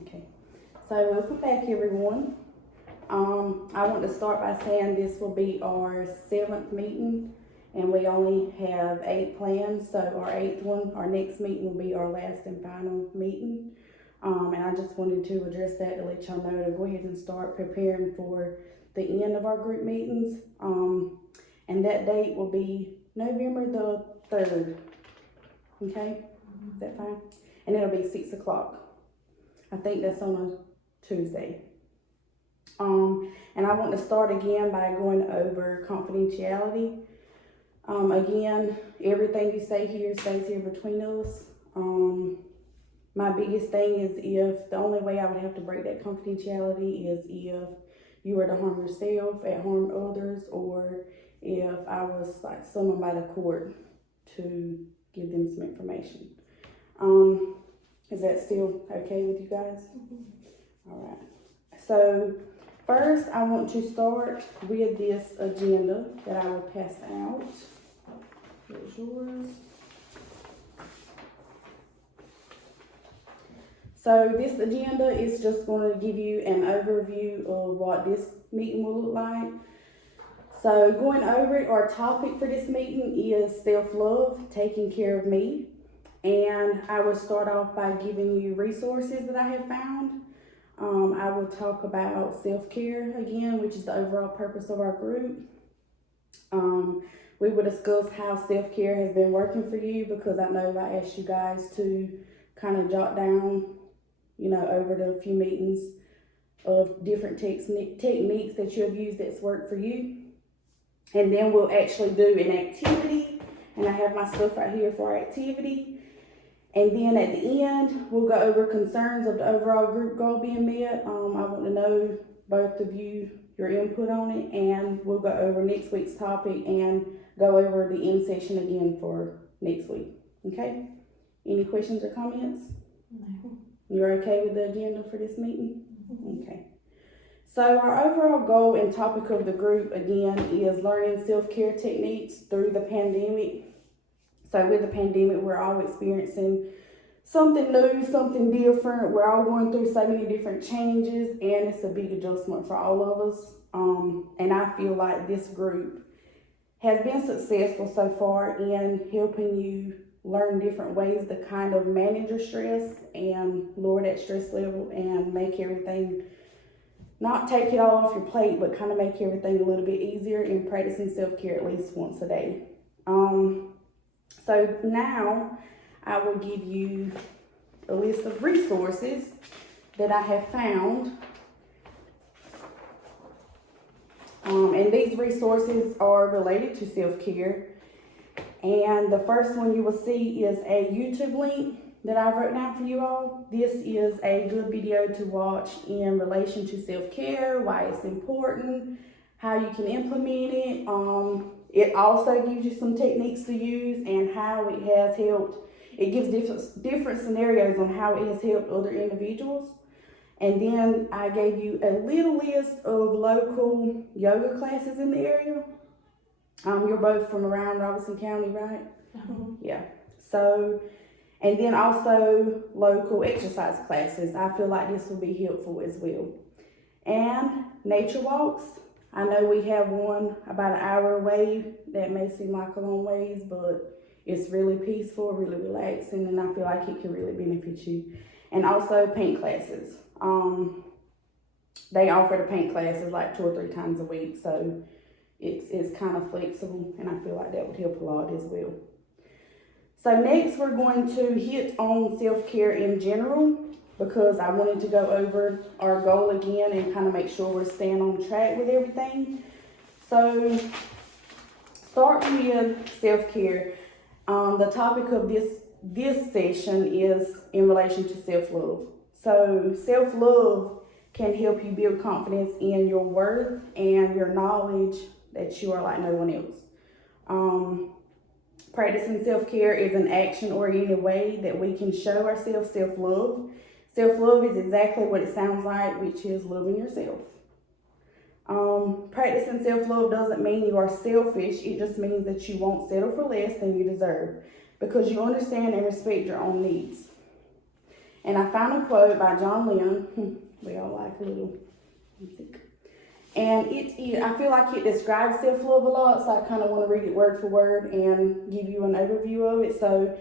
Okay, so welcome back everyone. I want to start by saying this will be our 7th meeting and we only have 8 planned, so our 8th one, our next meeting will be our last and final meeting. And I just wanted to address that to let y'all know to go ahead and start preparing for the end of our group meetings. And that date will be November the 3rd. Okay, is that fine? And it'll be 6 o'clock. I think that's on a Tuesday. And I want to start again by going over confidentiality. Again, everything you say here stays here between us. My biggest thing is if the only way I would have to break that confidentiality is if you were to harm yourself and harm others, or if I was like summoned by the court to give them some information. Is that still okay with you guys? All right. So first, I want to start with this agenda that I will pass out. Here's yours. So this agenda is just going to give you an overview of what this meeting will look like. So going over it, our topic for this meeting is self-love, taking care of me. And I will start off by giving you resources that I have found. I will talk about self-care again, which is the overall purpose of our group. We will discuss how self-care has been working for you, because I know I asked you guys to kind of jot down, over the few meetings of different techniques that you have used that's worked for you. And then we'll actually do an activity, and I have my stuff right here for our activity. And then at the end, we'll go over concerns of the overall group goal being met. I want to know both of you, your input on it, and we'll go over next week's topic and go over the end session again for next week. Okay? Any questions or comments? No. You're okay with the agenda for this meeting? Okay. So our overall goal and topic of the group, again, is learning self-care techniques through the pandemic. So with the pandemic, we're all experiencing something new, something different. We're all going through so many different changes, and it's a big adjustment for all of us. And I feel like this group has been successful so far in helping you learn different ways to kind of manage your stress and lower that stress level and make everything, not take it all off your plate, but kind of make everything a little bit easier in practicing self-care at least once a day. So now I will give you a list of resources that I have found. And these resources are related to self-care. And the first one you will see is a YouTube link that I wrote down for you all. This is a good video to watch in relation to self-care, why it's important, how you can implement it. It also gives you some techniques to use and how it has helped. It gives different scenarios on how it has helped other individuals. And then I gave you a little list of local yoga classes in the area. You're both from around Robeson County, right? Yeah. So, and then also local exercise classes. I feel like this will be helpful as well. And nature walks. I know we have one about an hour away. That may seem like a long ways, but it's really peaceful, really relaxing, and I feel like it can really benefit you. And also paint classes. They offer the paint classes like 2 or 3 times a week, so it's kind of flexible, and I feel like that would help a lot as well. So next we're going to hit on self-care in general, because I wanted to go over our goal again and kind of make sure we're staying on track with everything. So start with self-care. The topic of this session is in relation to self-love. So self-love can help you build confidence in your worth and your knowledge that you are like no one else. Practicing self-care is an action-oriented way that we can show ourselves self-love. Self-love is exactly what it sounds like, which is loving yourself. Practicing self-love doesn't mean you are selfish. It just means that you won't settle for less than you deserve, because you understand and respect your own needs. And I found a quote by John Lennon. We all like a little music. And I feel like it describes self-love a lot, so I kind of want to read it word for word and give you an overview of it. So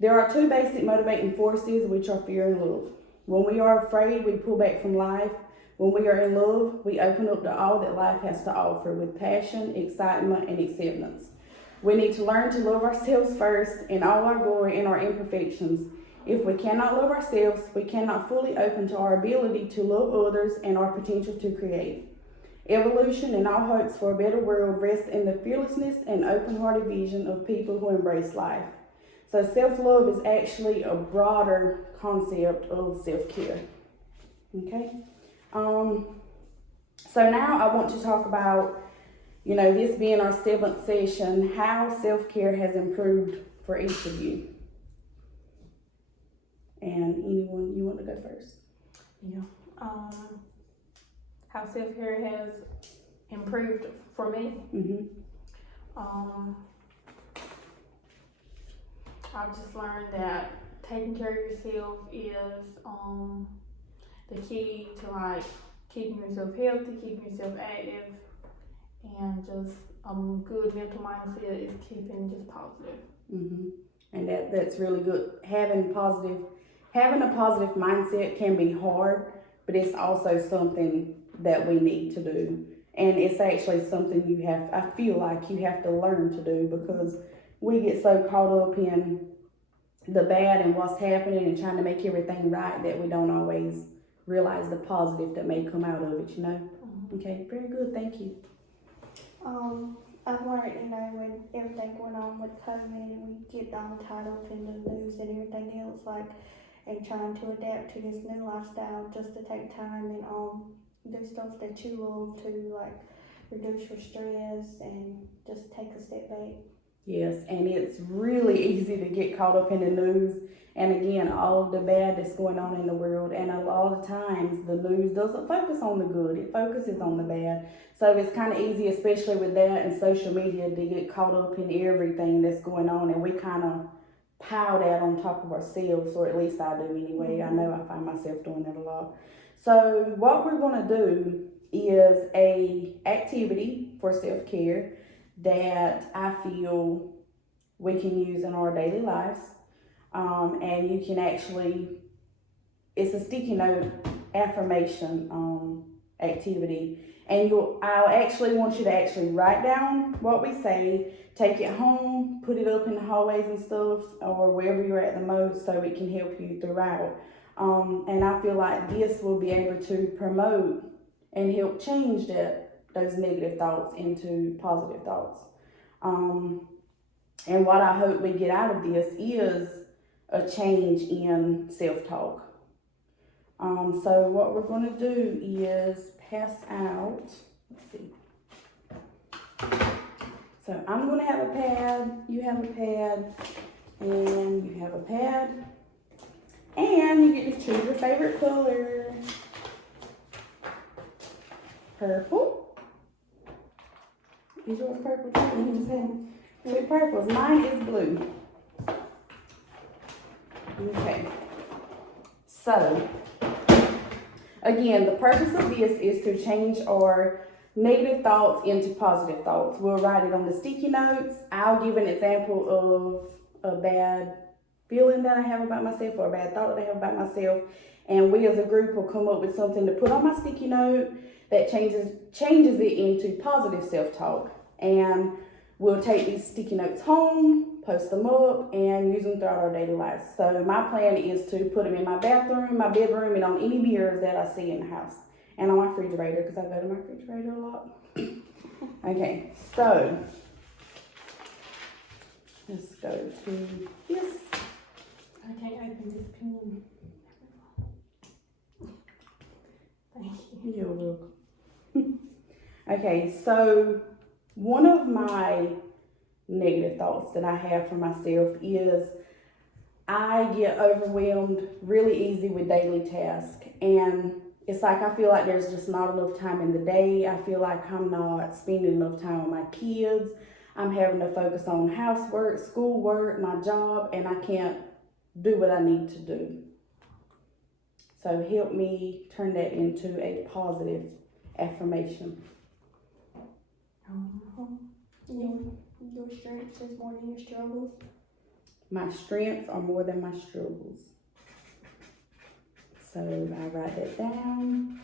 there are two basic motivating forces, which are fear and love. When we are afraid, we pull back from life. When we are in love, we open up to all that life has to offer with passion, excitement, and acceptance. We need to learn to love ourselves first in all our glory and our imperfections. If we cannot love ourselves, we cannot fully open to our ability to love others and our potential to create. Evolution and our hopes for a better world rest in the fearlessness and open-hearted vision of people who embrace life. So self-love is actually a broader concept of self-care. Okay? So now I want to talk about, this being our 7th session, how self-care has improved for each of you. And anyone, you want to go first? Yeah. How self-care has improved for me. I've just learned that taking care of yourself is the key to like keeping yourself healthy, keeping yourself active, and just good mental mindset is keeping just positive. And that's really good. Having a positive mindset can be hard, but it's also something that we need to do. And it's actually something I feel like you have to learn to do, because we get so caught up in the bad and what's happening and trying to make everything right that we don't always realize the positive that may come out of it, Okay, very good, thank you. I've learned, when everything going on with COVID and we get all tied up in the news and everything else, and trying to adapt to this new lifestyle, just to take time and do stuff that you love to reduce your stress and just take a step back. Yes, and it's really easy to get caught up in the news, and again, all of the bad that's going on in the world, and a lot of times the news doesn't focus on the good, it focuses on the bad. So it's kind of easy, especially with that and social media, to get caught up in everything that's going on, and we kind of pile that on top of ourselves, or at least I do anyway. I know I find myself doing that a lot. So what we're going to do is a activity for self-care that I feel we can use in our daily lives. And you can it's a sticky note affirmation activity. And I'll actually want you to actually write down what we say, take it home, put it up in the hallways and stuff, or wherever you're at the most, so it can help you throughout. And I feel like this will be able to promote and help change those negative thoughts into positive thoughts. And what I hope we get out of this is a change in self-talk. So what we're going to do is pass out, let's see. So I'm going to have a pad, you have a pad, and you have a pad. And you get to choose your favorite color. Purple. Is yours purple too? You just have 2 purples. Mine is blue. Okay. So, again, the purpose of this is to change our negative thoughts into positive thoughts. We'll write it on the sticky notes. I'll give an example of a bad feeling that I have about myself, or a bad thought that I have about myself, and we as a group will come up with something to put on my sticky note that changes it into positive self-talk. And we'll take these sticky notes home, post them up, and use them throughout our daily lives. So my plan is to put them in my bathroom, my bedroom, and on any mirrors that I see in the house, and on my refrigerator, because I go to my refrigerator a lot. Okay, so let's go to this. I can't open this pen. Thank you. You're welcome. Okay, so one of my negative thoughts that I have for myself is I get overwhelmed really easy with daily tasks, and it's like I feel like there's just not enough time in the day. I feel like I'm not spending enough time with my kids. I'm having to focus on housework, schoolwork, my job, and I can't do what I need to do. So help me turn that into a positive affirmation. Your strengths is more than your struggles. My strengths are more than my struggles. So I write that down.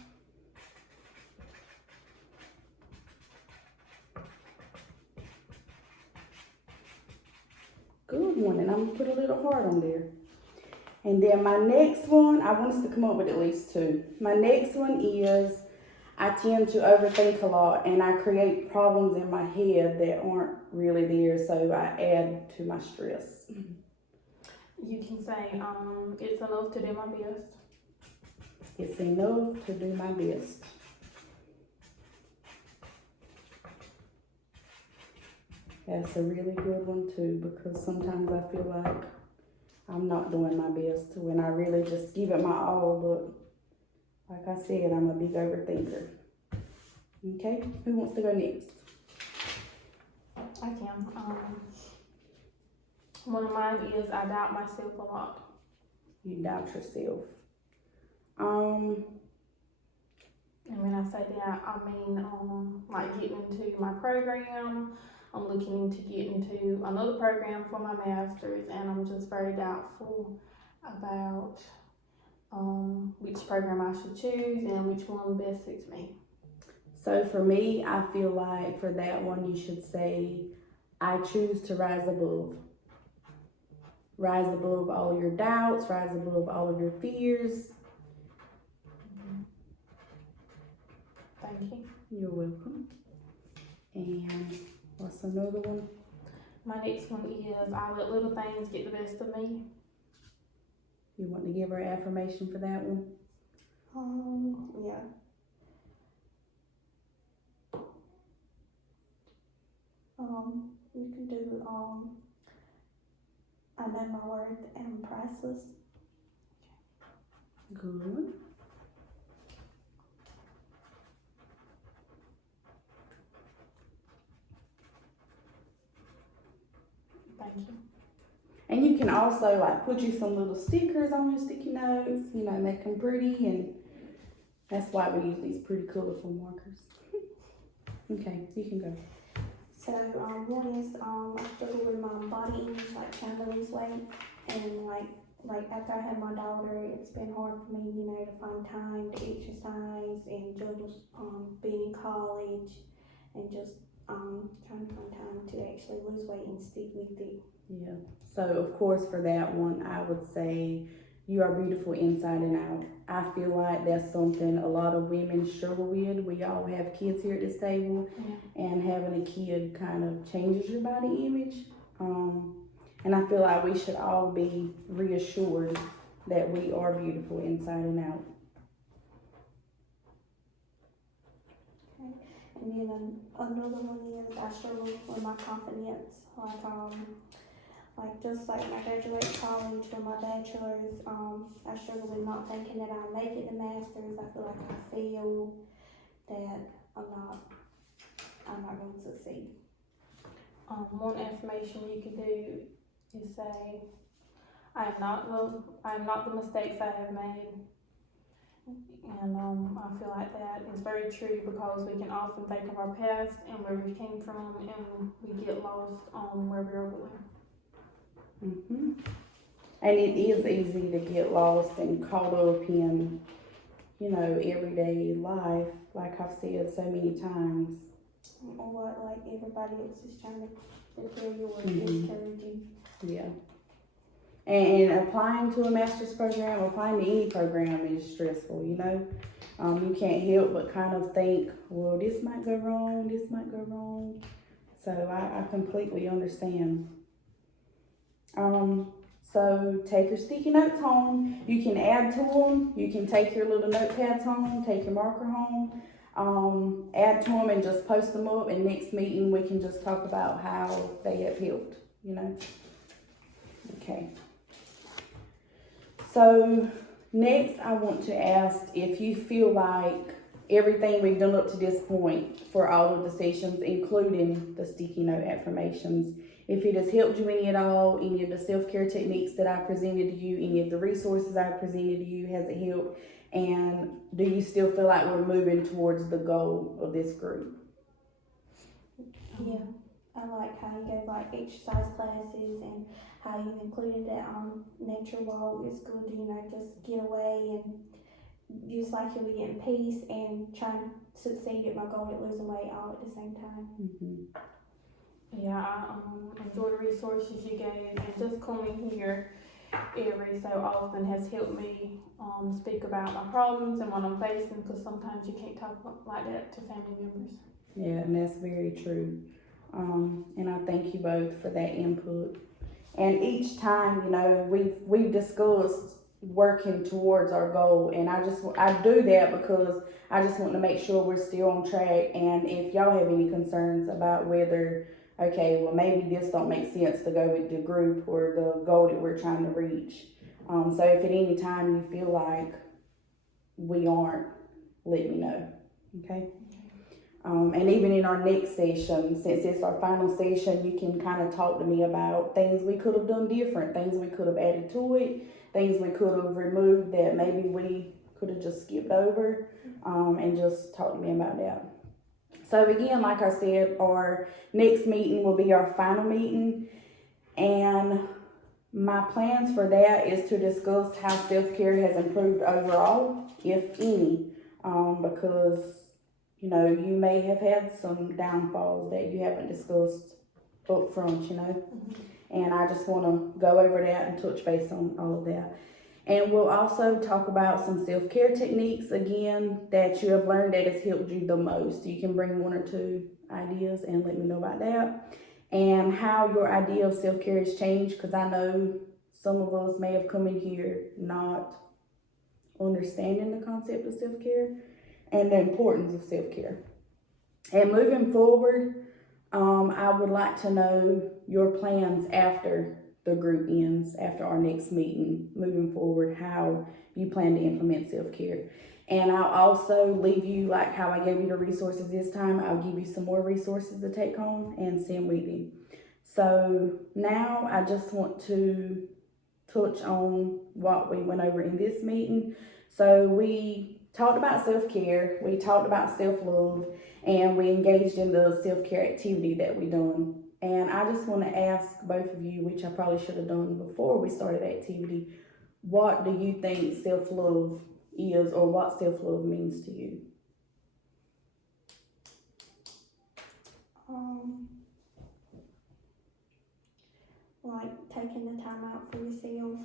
Good one, and I'm gonna put a little heart on there. And then my next one, I want us to come up with at least two. My next one is, I tend to overthink a lot and I create problems in my head that aren't really there, so I add to my stress. You can say, it's enough to do my best. It's enough to do my best. That's a really good one too, because sometimes I feel like I'm not doing my best when I really just give it my all, but like I said, I'm a big overthinker. Okay, who wants to go next? I can. One of mine is I doubt myself a lot. You doubt yourself. And when I say that, I mean, like getting into my program. I'm looking to get into another program for my master's, and I'm just very doubtful about which program I should choose and which one best suits me. So for me, I feel like for that one, you should say, I choose to rise above. Rise above all your doubts, rise above all of your fears. Thank you. You're welcome. And what's another one? My next one is I let little things get the best of me. You want to give her an affirmation for that one? Yeah. You can do, I know my worth and I'm priceless. Good. Thank you. And you can also like put you some little stickers on your sticky notes, you know, make them pretty, and that's why we use these pretty colorful markers. Okay, you can go. So, one is, I struggle with my body image, like trying to lose weight, and like after I had my daughter, it's been hard for me, you know, to find time to exercise and juggle, being in college, and just, trying to find time to actually lose weight and stick with it. Yeah. So of course for that one, I would say you are beautiful inside and out. I feel like that's something a lot of women struggle with. We all have kids here at this table, and having a kid kind of changes your body image. And I feel like we should all be reassured that we are beautiful inside and out. Okay. And then another one is I struggle with my confidence, like just like when I graduate college or my bachelor's, I struggle with not thinking that I'll make it to master's. I feel like I feel that I'm not going to succeed. One affirmation you could do is say, I am not the mistakes I have made. And I feel like that is very true, because we can often think of our past and where we came from, and we get lost on where we're going. And it is easy to get lost and caught up in, you know, everyday life, like I've said so many times. Or what like everybody else is trying to tell you or discourage you. Yeah. And applying to a master's program, applying to any program is stressful, you know. You can't help but kind of think, well, this might go wrong, this might go wrong. So I completely understand. So take your sticky notes home. You can add to them. You can take your little notepads home, take your marker home, add to them and just post them up. And next meeting we can just talk about how they have helped, you know. Okay. So next I want to ask if you feel like everything we've done up to this point for all of the sessions, including the sticky note affirmations, if it has helped you any at all, any of the self-care techniques that I presented to you, any of the resources I presented to you, has it helped? And do you still feel like we're moving towards the goal of this group? Yeah, I like how you gave like exercise classes and how you included that nature walk. It's good to, just get away and just like you'll be getting peace and trying to succeed at my goal at losing weight all at the same time. Mm-hmm. Yeah, I enjoy the resources you gave, and just coming here every so often has helped me speak about my problems and what I'm facing, because sometimes you can't talk like that to family members. Yeah, and that's very true. And I thank you both for that input. And each time, we've discussed working towards our goal, and I do that because I just want to make sure we're still on track. And if y'all have any concerns about whether, okay, well maybe this don't make sense to go with the group or the goal that we're trying to reach. So if at any time you feel like we aren't, let me know. Okay. And even in our next session, since it's our final session, you can kind of talk to me about things we could have done different, things we could have added to it, things we could have removed that maybe we could have just skipped over, and just talk to me about that. So again, like I said, our next meeting will be our final meeting, and my plans for that is to discuss how self-care has improved overall, if any, because you may have had some downfalls that you haven't discussed up front, and I just want to go over that and touch base on all of that. And we'll also talk about some self-care techniques, again, that you have learned that has helped you the most. You can bring 1 or 2 ideas and let me know about that. And how your idea of self-care has changed, because I know some of us may have come in here not understanding the concept of self-care and the importance of self-care. And moving forward, I would like to know your plans after the group ends, after our next meeting, moving forward, how you plan to implement self-care. And I'll also leave you, like how I gave you the resources this time, I'll give you some more resources to take home and send with you. So now I just want to touch on what we went over in this meeting. So we talked about self-care, we talked about self-love, and we engaged in the self-care activity that we done. And I just want to ask both of you, which I probably should have done before we started the activity, what do you think self-love is, or what self-love means to you? Like taking the time out for yourself,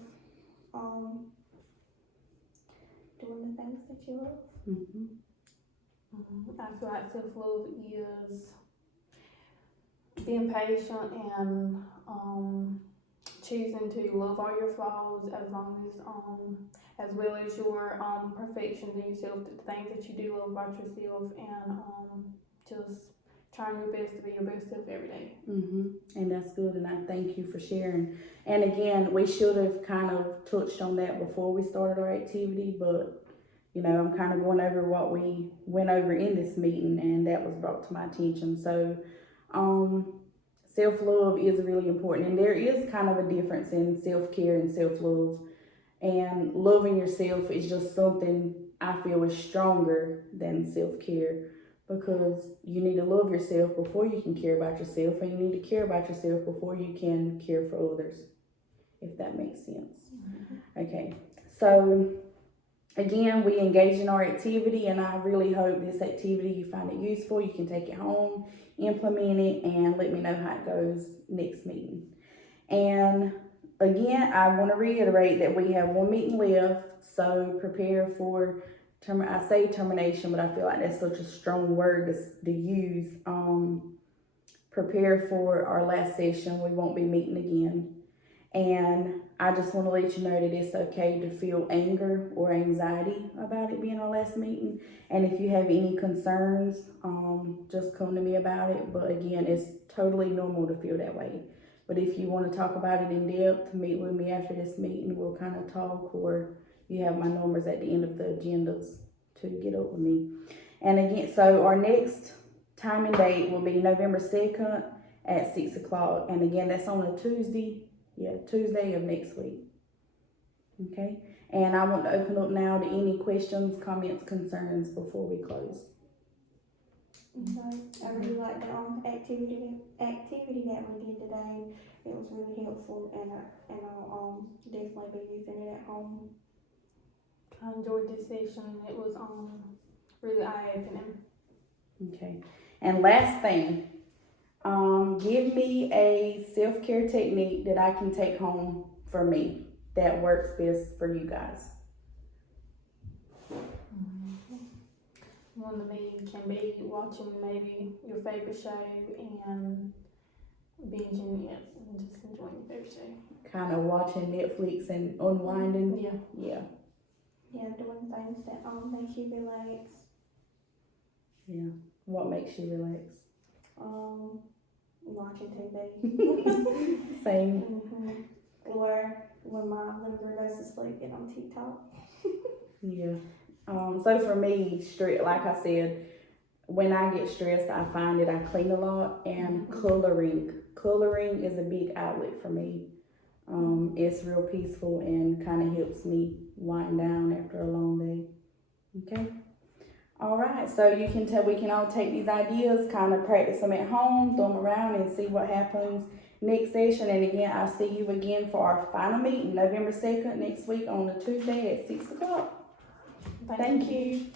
doing the things that you love. Mm-hmm. I feel like self-love is being patient and choosing to love all your flaws, as well as your perfections in yourself, the things that you do love about yourself, and just trying your best to be your best self every day. And that's good, and I thank you for sharing. And again, we should have kind of touched on that before we started our activity, but I'm kind of going over what we went over in this meeting, and that was brought to my attention. So self-love is really important, and there is kind of a difference in self-care and self-love. And loving yourself is just something I feel is stronger than self-care, because you need to love yourself before you can care about yourself, and you need to care about yourself before you can care for others, if that makes sense. Okay, so again, we engage in our activity, and I really hope this activity, you find it useful. You can take it home, implement it, and let me know how it goes next meeting. And again, I want to reiterate that we have 1 meeting left, so prepare for I say termination, but I feel like that's such a strong word to use. Prepare for our last session. We won't be meeting again. And I just want to let you know that it's okay to feel anger or anxiety about it being our last meeting. And if you have any concerns, just come to me about it. But again, it's totally normal to feel that way. But if you want to talk about it in depth, meet with me after this meeting. We'll kind of talk, or you have my numbers at the end of the agendas to get up with me. And again, so our next time and date will be November 2nd at 6 o'clock. And again, that's on a Tuesday. Yeah, Tuesday of next week. Okay. And I want to open up now to any questions, comments, concerns before we close. Okay. I really like the activity that we did today. It was really helpful, and I'll definitely be using it at home. I enjoyed this session. It was really eye-opening. Okay. And last thing, give me a self-care technique that I can take home for me that works best for you guys. One of me can be watching maybe your favorite show and binging it and just enjoying your favorite show. Kind of watching Netflix and unwinding. Yeah. Yeah. Yeah, doing things that make you relax. Yeah. What makes you relax? Watching TV. Same. Mm-hmm. Or when my little girl goes to sleep, get on TikTok. Yeah. So for me, like I said, when I get stressed, I find that I clean a lot, and coloring is a big outlet for me. It's real peaceful and kind of helps me wind down after a long day. Okay. All right. So we can all take these ideas, kind of practice them at home, throw them around, and see what happens next session. And again, I'll see you again for our final meeting, November 2nd, next week on a Tuesday at 6 o'clock. Thank you.